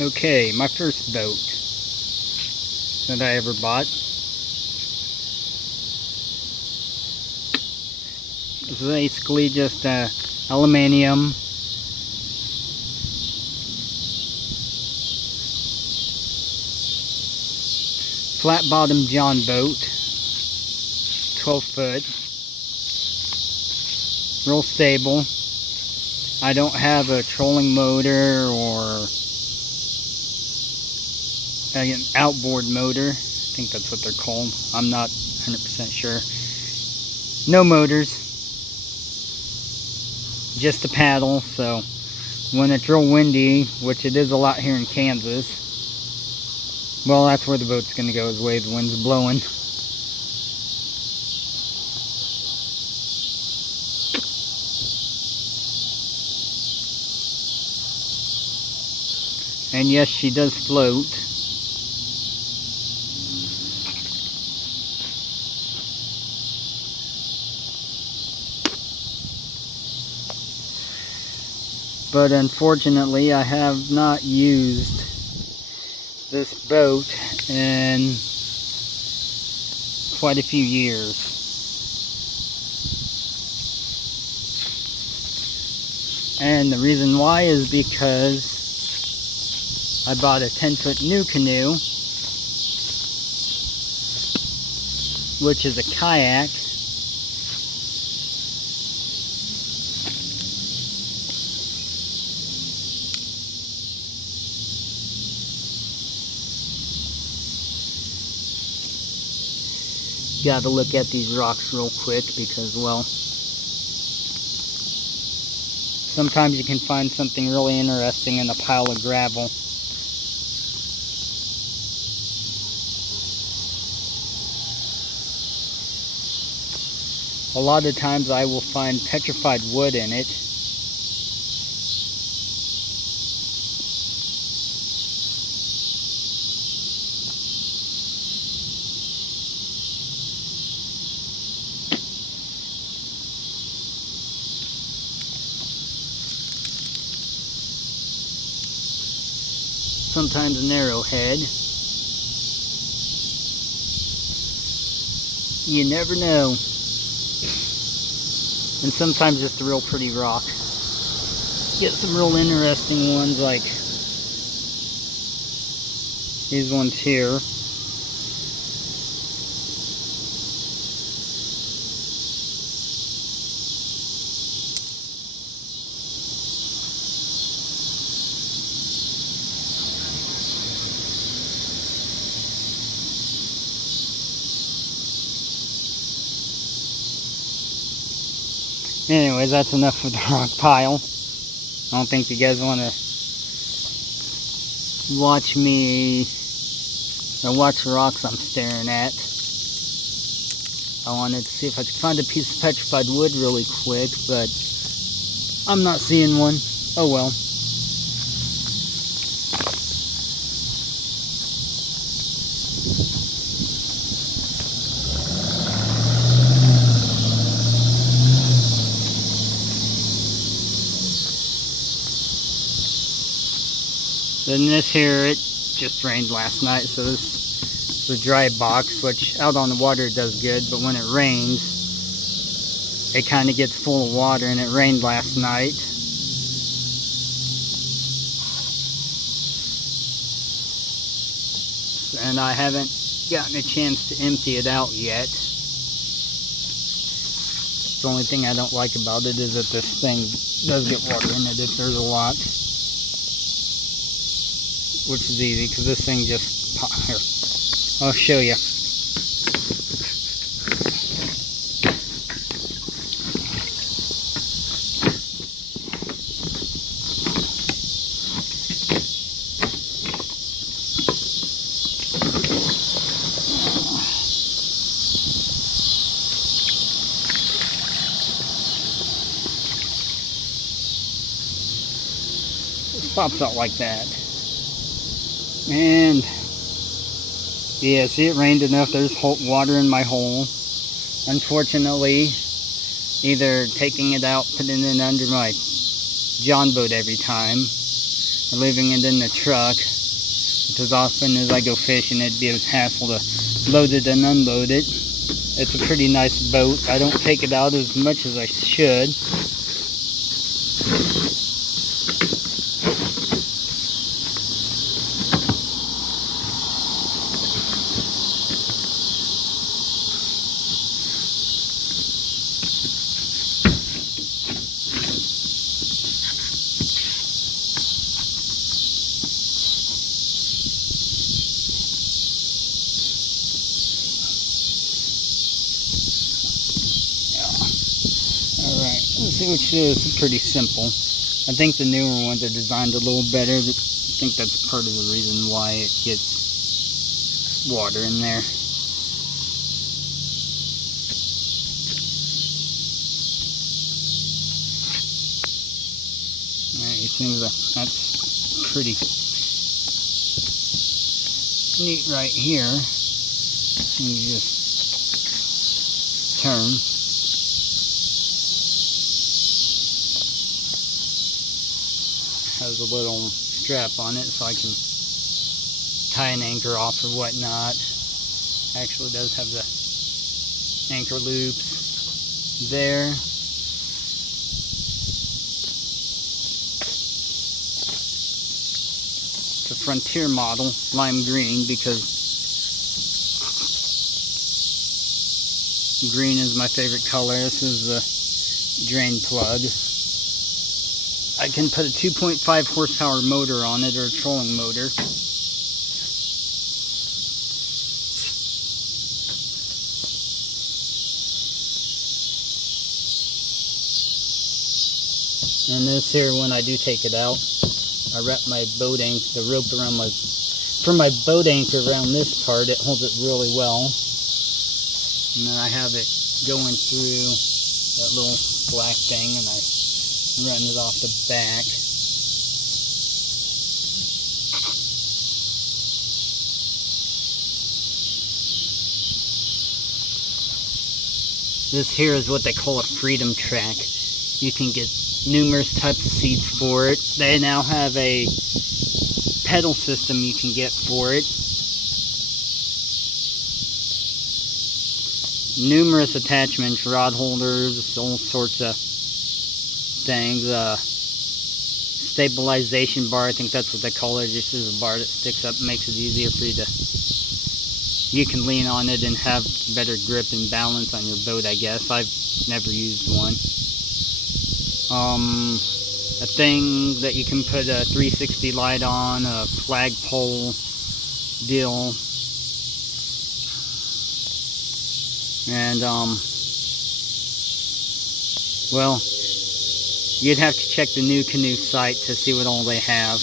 Okay, my first boat that I ever bought is basically just aluminum flat bottom John boat, 12 foot, real stable. I don't have a trolling motor or an outboard motor. I think that's what they're called. I'm not 100% sure. No motors, just a paddle. So when it's real windy, which it is a lot here in Kansas, well, that's where the boat's going to go, is the way the wind's blowing. And yes, she does float. But unfortunately, I have not used this boat in quite a few years. And the reason why is because I bought a 10-foot new canoe, which is a kayak. Got to look at these rocks real quick because, well, sometimes you can find something really interesting in a pile of gravel. A lot of times I will find petrified wood in it. Sometimes an arrowhead. You never know. And sometimes just a real pretty rock. Get some real interesting ones like these ones here. Anyways, that's enough of the rock pile. I don't think you guys want to watch me or watch the rocks I'm staring at. I wanted to see if I could find a piece of petrified wood really quick, but I'm not seeing one. Oh well. Then this here, it just rained last night, so this is a dry box, which out on the water does good, but when it rains, it kind of gets full of water, and it rained last night. And I haven't gotten a chance to empty it out yet. The only thing I don't like about it is that this thing does get water in it if there's a lot. Which is easy because this thing just here. I'll show you. This pops out like that. And yeah, see, it rained enough. There's water in my hole. Unfortunately, either taking it out, putting it under my John boat every time, or leaving it in the truck. As often as I go fishing, it'd be a hassle to load it and unload it. It's a pretty nice boat. I don't take it out as much as I should. Alright, let's see which is pretty simple. I think the newer ones are designed a little better. I think that's part of the reason why it gets water in there. Alright, you see that's pretty neat right here. And you just turn. Has a little strap on it so I can tie an anchor off or whatnot. Actually, it does have the anchor loops there. It's a Frontier model, lime green, because green is my favorite color. This is the drain plug. I can put a 2.5 horsepower motor on it, or a trolling motor. And this here, when I do take it out, I wrap my boat anchor, the rope around for my boat anchor around this part. It holds it really well. And then I have it going through that little black thing, and I run it off the back. This here is what they call a freedom track. You can get numerous types of seats for it. They now have a pedal system you can get for it. Numerous attachments, rod holders, all sorts of things. Stabilization bar, I think that's what they call it. Just is a bar that sticks up, makes it easier for you to, you can lean on it and have better grip and balance on your boat, I guess. I've never used one. A thing that you can put a 360 light on, a flagpole deal, and well, you'd have to check the NuCanoe site to see what all they have.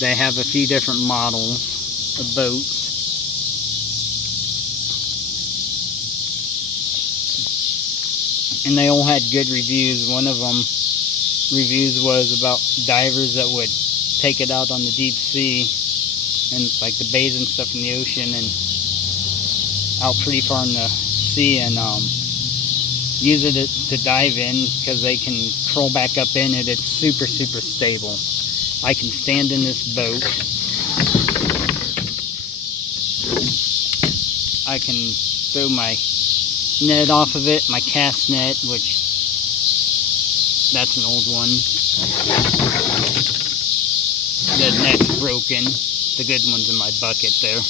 They have a few different models of boats. And they all had good reviews. One of them reviews was about divers that would take it out on the deep sea and like the bays and stuff in the ocean and out pretty far in the sea, and use it to dive in because they can crawl back up in it. It's super stable. I can stand in this boat. I can throw my net off of it, my cast net, which that's an old one. The net's broken. The good one's in my bucket there.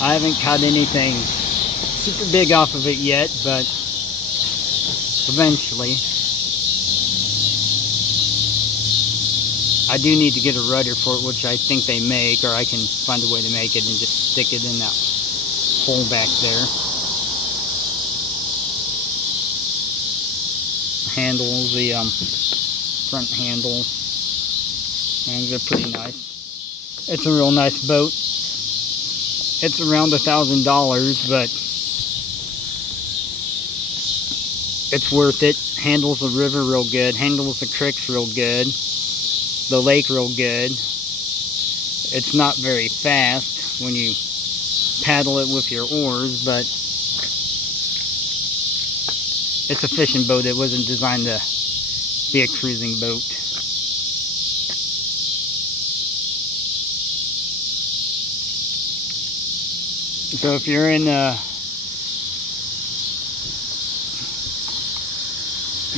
I haven't caught anything super big off of it yet, but eventually. I do need to get a rudder for it, which I think they make, or I can find a way to make it and just stick it in that hole back there. Handles, the front handle, and they're pretty nice. It's a real nice boat. It's around $1,000, but it's worth it. Handles the river real good. Handles the creeks real good. The lake real good. It's not very fast when you paddle it with your oars, but it's a fishing boat. It wasn't designed to be a cruising boat. So if you're in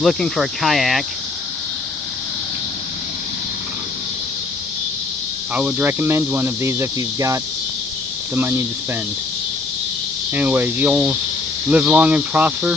looking for a kayak, I would recommend one of these if you've got the money to spend. Anyways, you'll live long and prosper.